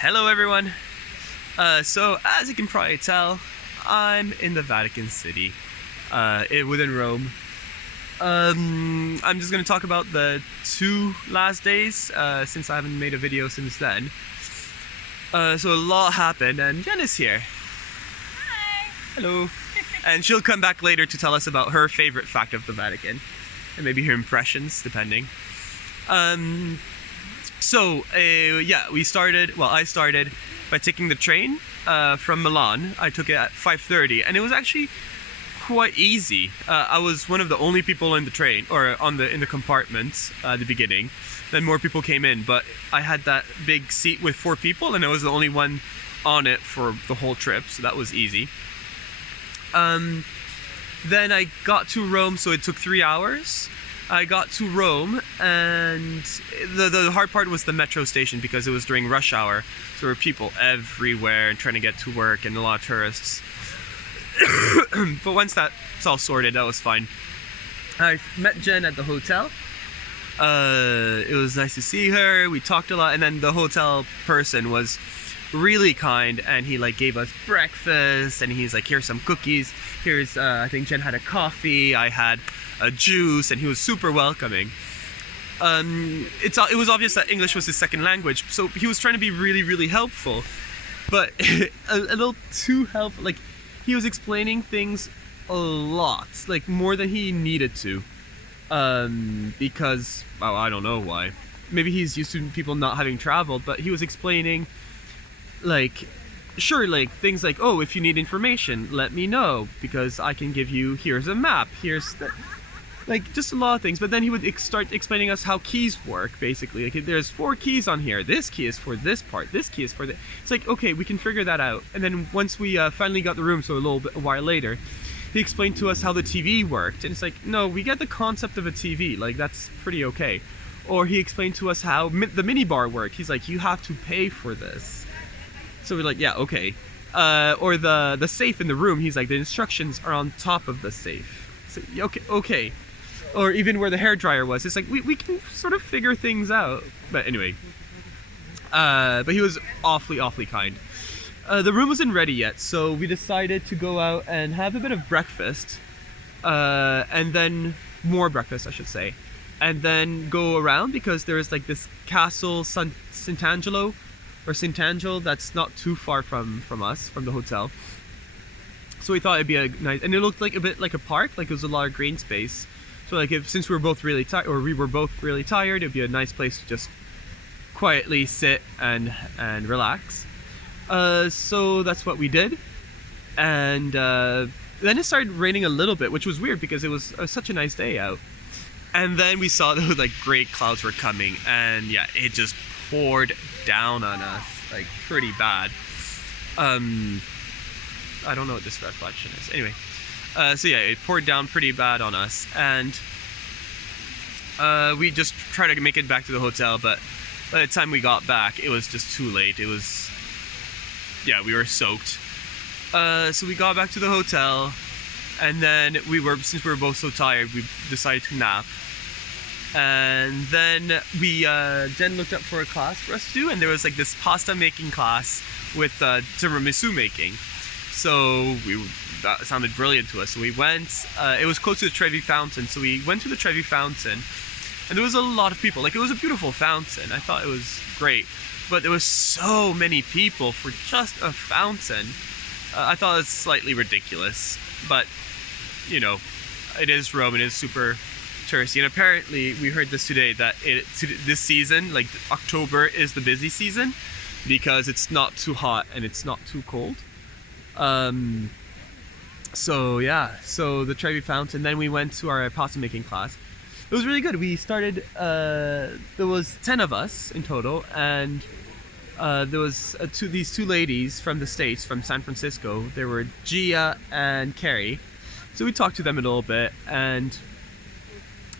Hello everyone. So as you can probably tell, I'm in the Vatican City, within Rome. I'm just gonna talk about the 2 last days, since I haven't made a video since then. So a lot happened, and Jen is here. Hi. Hello. And she'll come back later to tell us about her favorite fact of the Vatican, and maybe her impressions, depending. I started by taking the train from Milan. I took it at 5:30, and it was actually quite easy. I was one of the only people in the train, or in the compartment at the beginning. Then more people came in, but I had that big seat with 4 people, and I was the only one on it for the whole trip, so that was easy. Then I got to Rome, so it took 3 hours. I got to Rome, and the hard part was the metro station because it was during rush hour. So there were people everywhere and trying to get to work, and a lot of tourists. But once that's all sorted, that was fine. I met Jen at the hotel. It was nice to see her. We talked a lot, and then the hotel person was really kind, and he gave us breakfast, and he's like, here's some cookies, here's I think Jen had a coffee, I had a juice, and he was super welcoming. It was obvious that English was his second language, so he was trying to be really helpful, but a little too helpful. He was explaining things a lot, more than he needed to, because I don't know why. Maybe he's used to people not having traveled, but he was explaining things like, oh, if you need information, let me know, because I can give you, here's a map, here's the, just a lot of things. But then he would start explaining us how keys work, basically. There's 4 keys on here, this key is for this part, this key is for it's okay, we can figure that out. And then once we finally got the room, so a while later, he explained to us how the TV worked, and it's no, we get the concept of a TV, that's pretty okay. Or he explained to us how the minibar worked. He's you have to pay for this. So we're yeah, okay. Or the safe in the room, he's the instructions are on top of the safe. So, okay. Or even where the hairdryer was, it's we can sort of figure things out. But anyway, but he was awfully kind. The room wasn't ready yet, so we decided to go out and have a bit of breakfast, and then more breakfast, I should say, and then go around, because there is this castle Sant'Angelo that's not too far from us, from the hotel. So we thought it'd be a nice, and it looked a bit like a park, it was a lot of green space. So since we were both really tired, it'd be a nice place to just quietly sit and relax. So that's what we did, and then it started raining a little bit, which was weird because it was such a nice day out. And then we saw those gray clouds were coming, and yeah, it just poured down on us pretty bad. I don't know what this reflection is. Anyway, so yeah, it poured down pretty bad on us, and we just tried to make it back to the hotel, but by the time we got back, it was just too late. We were soaked. So we got back to the hotel, and then since we were both so tired, we decided to nap. And then Jen looked up for a class for us to do, and there was this pasta making class with tiramisu making. So that sounded brilliant to us. So we went. It was close to the Trevi Fountain, so we went to the Trevi Fountain, and there was a lot of people. It was a beautiful fountain. I thought it was great, but there was so many people for just a fountain. I thought it was slightly ridiculous, but it is Rome. It is super touristy, and apparently we heard this today that this season, October, is the busy season because it's not too hot and it's not too cold. So yeah, so the Trevi Fountain. Then we went to our pasta making class. It was really good. We started. There was 10 of us in total, and there was these 2 ladies from the States, from San Francisco. There were Gia and Carrie. So we talked to them a little bit, and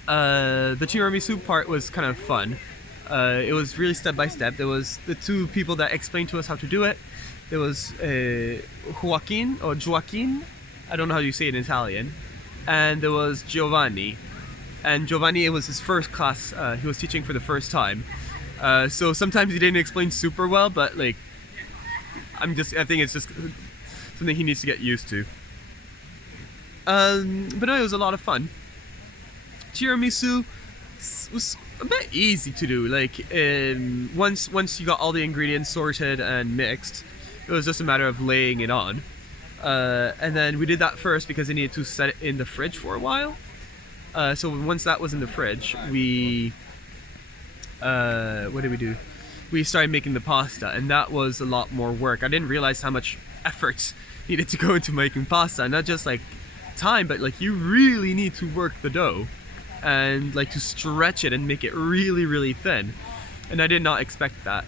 the tiramisu part was kind of fun. It was really step by step. There was the 2 people that explained to us how to do it. There was Joaquin, I don't know how you say it in Italian, and there was Giovanni. And Giovanni, it was his first class. He was teaching for the first time, So sometimes he didn't explain super well, but like I think it's just something he needs to get used to. But no, it was a lot of fun. Tiramisu was a bit easy to do. Like once you got all the ingredients sorted and mixed, it was just a matter of laying it on. And then we did that first because I needed to set it in the fridge for a while. So once that was in the fridge, we what did we do? We started making the pasta, and that was a lot more work. I didn't realize how much effort needed to go into making pasta, not just like time, but like you really need to work the dough and like to stretch it and make it really, really thin. And I did not expect that.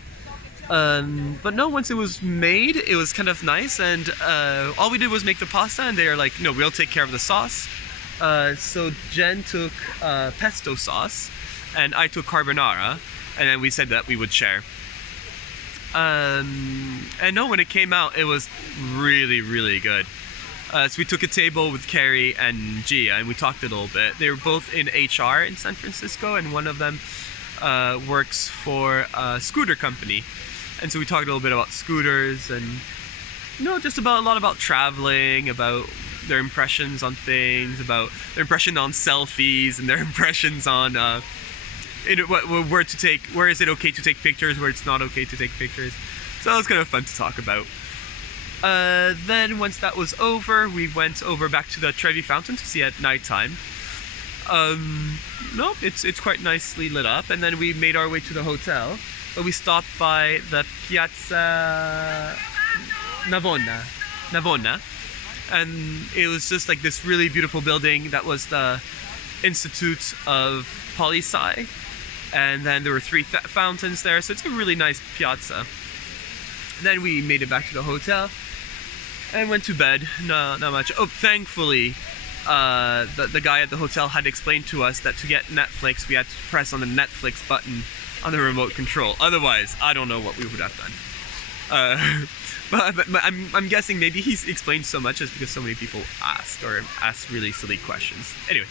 But no, once it was made, it was kind of nice, and all we did was make the pasta, and they are like, no, we'll take care of the sauce. So Jen took pesto sauce, and I took carbonara, and then we said that we would share. And no, when it came out, it was really, really good. So we took a table with Carrie and Gia, and we talked a little bit. They were both in HR in San Francisco, and one of them works for a scooter company. And so we talked a little bit about scooters and, you know, just about a lot about traveling, about their impressions on things, about their impression on selfies, and their impressions on where is it okay to take pictures, where it's not okay to take pictures. So that was kind of fun to talk about. Then once that was over, we went over back to the Trevi Fountain to see at nighttime. No, it's quite nicely lit up, and then we made our way to the hotel. But we stopped by the Piazza Navona, and it was just like this really beautiful building that was the Institute of Poli-Sci, and then there were 3 fountains there, so it's a really nice piazza. Then we made it back to the hotel and went to bed. Not much. Oh, thankfully, the guy at the hotel had explained to us that to get Netflix, we had to press on the Netflix button on the remote control. Otherwise, I don't know what we would have done. But I'm guessing maybe he's explained so much just because so many people asked really silly questions. Anyway,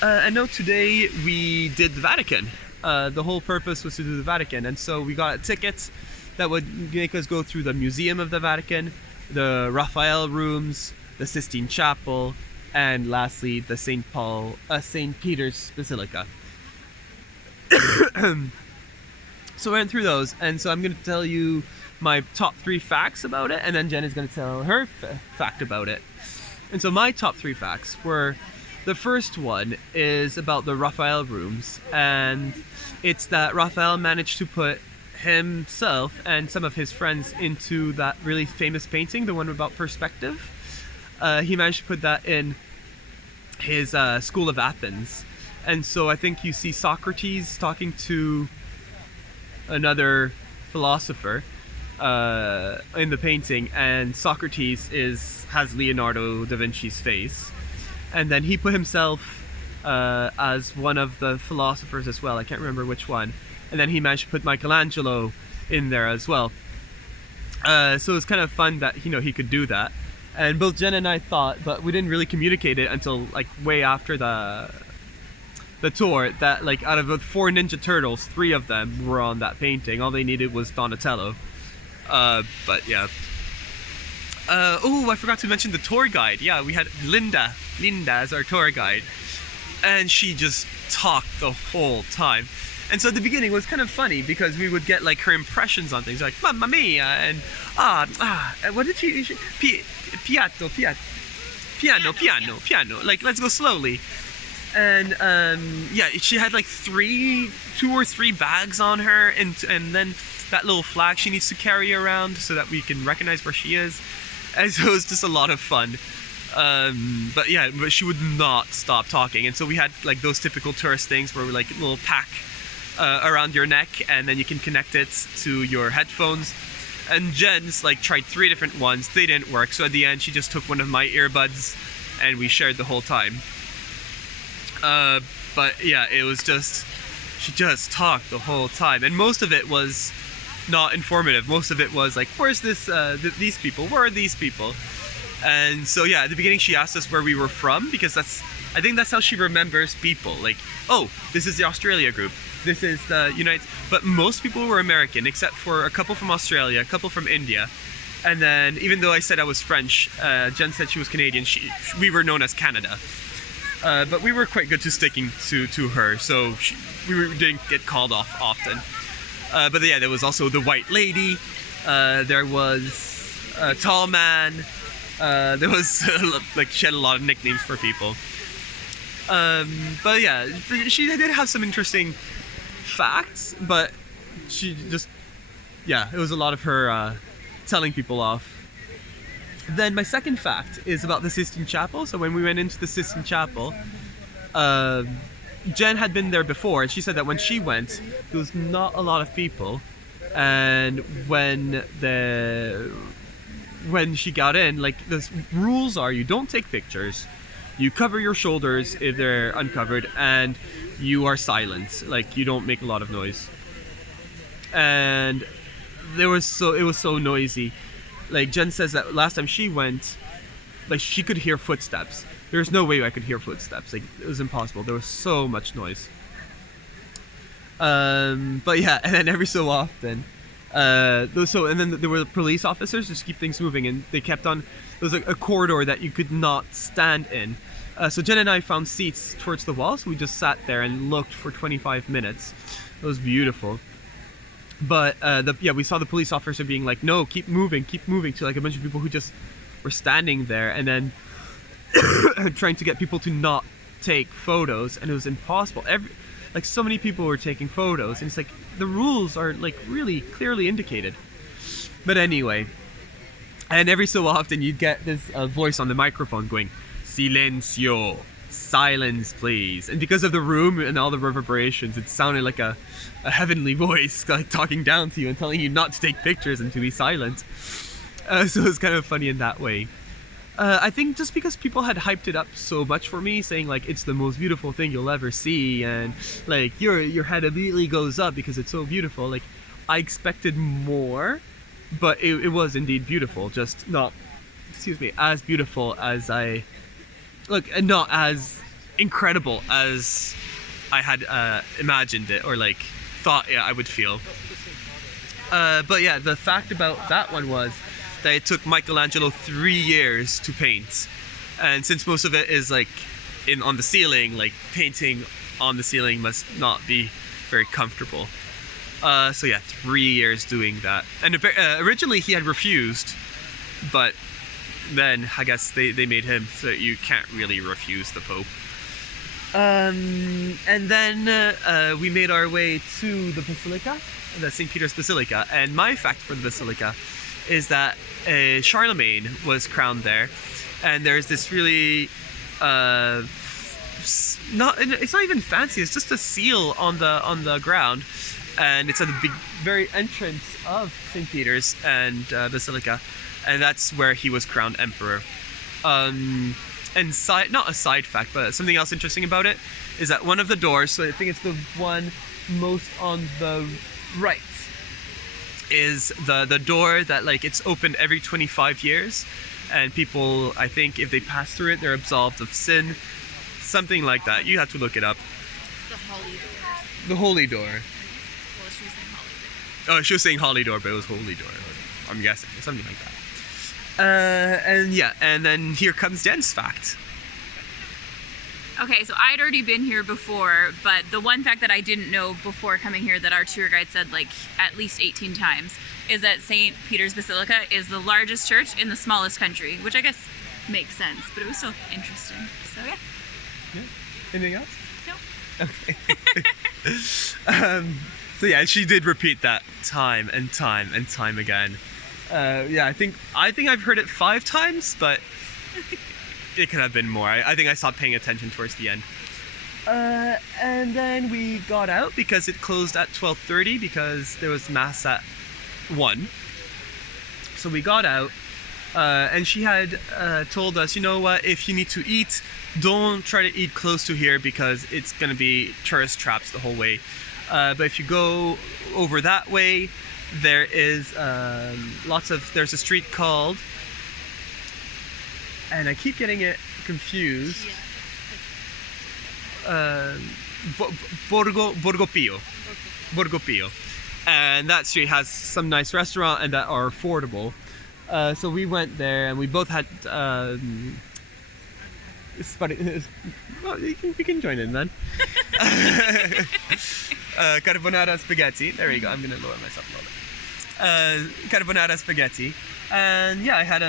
and no, today we did the Vatican. The whole purpose was to do the Vatican, and so we got tickets that would make us go through the Museum of the Vatican, the Raphael rooms, the Sistine Chapel, and lastly the St. Peter's Basilica. So I went through those, and so I'm going to tell you my top 3 facts about it, and then Jen is going to tell her fact about it. And so my top 3 facts were, the first one is about the Raphael rooms, and it's that Raphael managed to put himself and some of his friends into that really famous painting, the one about perspective. He managed to put that in his School of Athens. And so I think you see Socrates talking to another philosopher in the painting, and Socrates has Leonardo da Vinci's face. And then he put himself as one of the philosophers as well. I can't remember which one. And then he managed to put Michelangelo in there as well. So it was kind of fun that he could do that. And both Jen and I thought, but we didn't really communicate it until like way after the tour, that like out of the 4 Ninja Turtles, 3 of them were on that painting. All they needed was Donatello. But yeah. Oh, I forgot to mention the tour guide. Yeah, we had Linda as our tour guide, and she just talked the whole time. And so at the beginning it was kind of funny because we would get like her impressions on things, like "Mamma mia" and what did she? Piano. Like, let's go slowly. And yeah, she had like 2 or 3 bags on her, and then that little flag she needs to carry around so that we can recognize where she is. And so it was just a lot of fun. But she would not stop talking, and so we had like those typical tourist things where we like a little pack around your neck, and then you can connect it to your headphones. And Jen's like tried 3 different ones. They didn't work, so at the end she just took one of my earbuds and we shared the whole time. But yeah, it was just, she just talked the whole time, and most of it was not informative. Most of it was like, where's this these people, where are these people? And so yeah, at the beginning she asked us where we were from, because I think that's how she remembers people. Like, oh, this is the Australia group. This is the United, but most people were American except for a couple from Australia, a couple from India, and then even though I said I was French, Jen said she was Canadian. We were known as Canada, but we were quite good to sticking to her, so didn't get called off often. But yeah, there was also the white lady. There was a tall man. There was like she had a lot of nicknames for people. But yeah, she did have some interesting facts, but she just, yeah, it was a lot of her telling people off. Then my second fact is about the Sistine Chapel. So when we went into the Sistine Chapel, Jen had been there before, and she said that when she went, there was not a lot of people, and when she got in, like, the rules are you don't take pictures, you cover your shoulders if they're uncovered, and you are silent, like you don't make a lot of noise. And it was so noisy. Like Jen says that last time she went, like she could hear footsteps. There's no way I could hear footsteps. Like it was impossible. There was so much noise. But yeah, and then every so often, and then there were police officers just keep things moving, and they kept on. There was a corridor that you could not stand in. So Jen and I found seats towards the wall, so we just sat there and looked for 25 minutes. It was beautiful. But we saw the police officer being like, "No, keep moving," to like a bunch of people who just were standing there, and then trying to get people to not take photos, and it was impossible. Like so many people were taking photos, and it's like the rules are like really clearly indicated. But anyway, and every so often you'd get this voice on the microphone going, "Silencio, silence please," and because of the room and all the reverberations, it sounded like a heavenly voice like talking down to you and telling you not to take pictures and to be silent. So it was kind of funny in that way. I think just because people had hyped it up so much for me, saying like it's the most beautiful thing you'll ever see, and like your head immediately goes up because it's so beautiful. Like I expected more, but it was indeed beautiful, just not, as beautiful as and not as incredible as I had imagined it or like thought I would feel. But yeah, the fact about that one was that it took Michelangelo 3 years to paint, and since most of it is like on the ceiling, like painting on the ceiling must not be very comfortable. So yeah, 3 years doing that, and originally he had refused, but then I guess they made him, so you can't really refuse the Pope. And then we made our way to the Basilica, the St. Peter's Basilica, and my fact for the Basilica is that Charlemagne was crowned there, and there's this really it's not even fancy, it's just a seal on the ground, and it's at the very entrance of St. Peter's and Basilica, and that's where he was crowned emperor. And not a side fact, but something else interesting about it is that one of the doors, so I think it's the one most on the right, is the door that like it's opened every 25 years, and people, I think if they pass through it, they're absolved of sin, something like that. You have to look it up. The holy door. The holy door. Well, she was saying holy door. Oh, she was saying holy door, but it was holy door, I'm guessing, something like that. And yeah, and then here comes Jen's fact. Okay, so I'd already been here before, but the one fact that I didn't know before coming here that our tour guide said like at least 18 times is that St. Peter's Basilica is the largest church in the smallest country, which I guess makes sense, but it was still interesting. So yeah. Anything else? No. Okay. So yeah, she did repeat that time and time and time again. Yeah, I think I've heard it 5 times, but it could have been more. I think I stopped paying attention towards the end. And then we got out because it closed at 12:30 because there was mass at 1. So we got out, and she had told us, you know what, if you need to eat, don't try to eat close to here because it's gonna be tourist traps the whole way. But if you go over that way, there is there's a street called, and I keep getting it confused. Borgo Pio. Borgo Pio. And that street has some nice restaurants and that are affordable. So we went there and we both had well, you can join in then. Carbonara spaghetti. There you go. I'm gonna lower myself a little bit. Carbonara spaghetti, and yeah, I had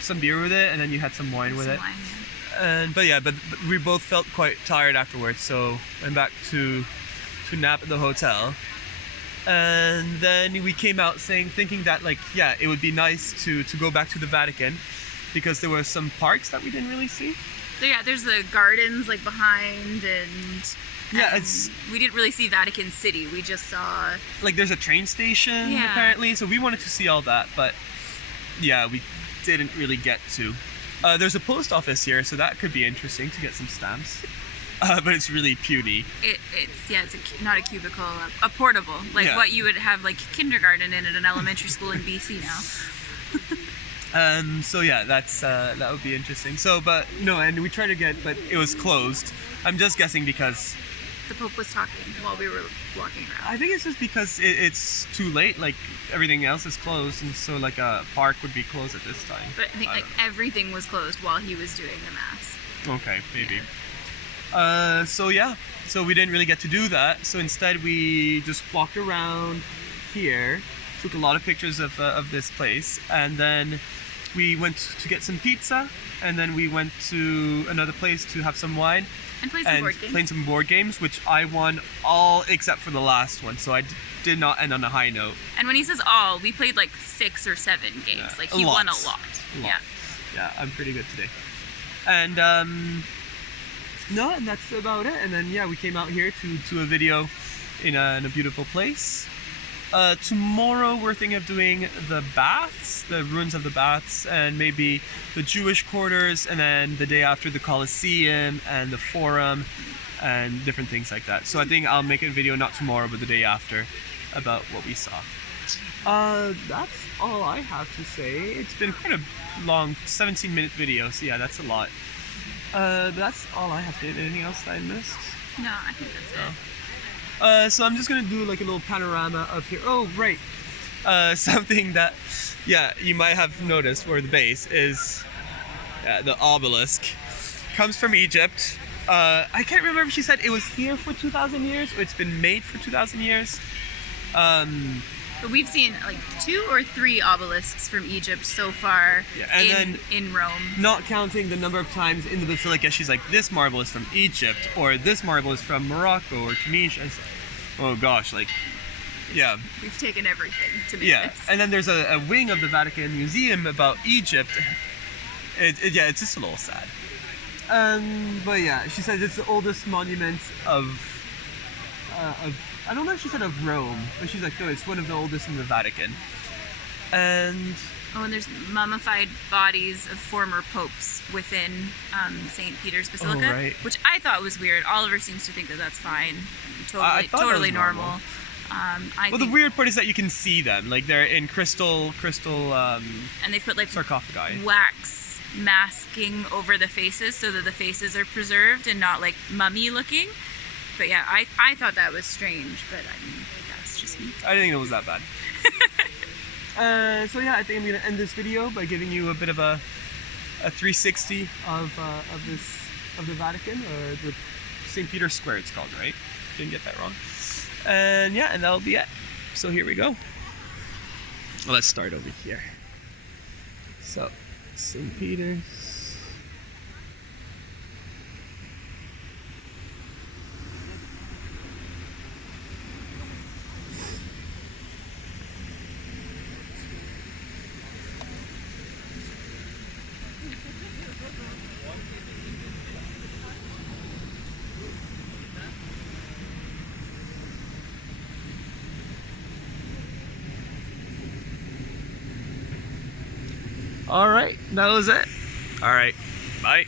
some beer with it, and then you had some wine with it. Wine, And but we both felt quite tired afterwards, so went back to nap at the hotel. And then we came out thinking that it would be nice to go back to the Vatican because there were some parks that we didn't really see. Yeah, there's the gardens like behind, and we didn't really see Vatican City. We just saw there's a train station apparently, so we wanted to see all that, but yeah, we didn't really get to. There's a post office here, so that could be interesting to get some stamps. But it's really puny. It's not a cubicle, a portable, what you would have kindergarten in at an elementary school in BC now. So yeah, that would be interesting. So, but no, and we tried to but it was closed. I'm just guessing because the Pope was talking while we were walking around. I think it's just because it's too late. Everything else is closed, and so a park would be closed at this time. But I think everything was closed while he was doing the mass. Okay, maybe. So we didn't really get to do that. So instead, we just walked around here, took a lot of pictures of this place, and then we went to get some pizza, and then we went to another place to have some wine and play some board games, which I won all except for the last one. So I did not end on a high note. And when he says all, we played 6 or 7 games. He won a lot. Yeah, I'm pretty good today. And no, and that's about it. And then we came out here to a video in a beautiful place. Tomorrow we're thinking of doing the baths, the ruins of the baths, and maybe the Jewish quarters, and then the day after the Colosseum and the Forum and different things like that. So I think I'll make a video not tomorrow but the day after about what we saw. That's all I have to say. It's been quite a long 17-minute video, so yeah, that's a lot. That's all I have to say. Anything else that I missed? No, I think that's it. So I'm just gonna do a little panorama of here. Oh, right. Something that, you might have noticed where the base is, the obelisk, comes from Egypt. I can't remember if she said it was here for 2,000 years or it's been made for 2,000 years. But we've seen 2 or 3 obelisks from Egypt so far in Rome. Not counting the number of times in the basilica she's like, this marble is from Egypt, or this marble is from Morocco or Tunisia. Oh gosh, yeah. We've taken everything to make this. And then there's a wing of the Vatican Museum about Egypt. It's just a little sad. But yeah, she says it's the oldest monument of I don't know if she said of Rome, but she's like, no, it's one of the oldest in the Vatican. And there's mummified bodies of former popes within St. Peter's Basilica, which I thought was weird. Oliver seems to think that that's fine, totally normal. The weird part is that you can see them, they're in crystal, and they put sarcophagi, wax masking over the faces so that the faces are preserved and not mummy looking. But yeah, I thought that was strange, but that's just me. I didn't think it was that bad. So yeah, I think I'm gonna end this video by giving you a bit of a 360 of the Vatican, or the St. Peter's Square it's called, right? Didn't get that wrong. And yeah, and that'll be it. So here we go. Well, let's start over here. So, St. Peter's. All right, that was it. All right, bye.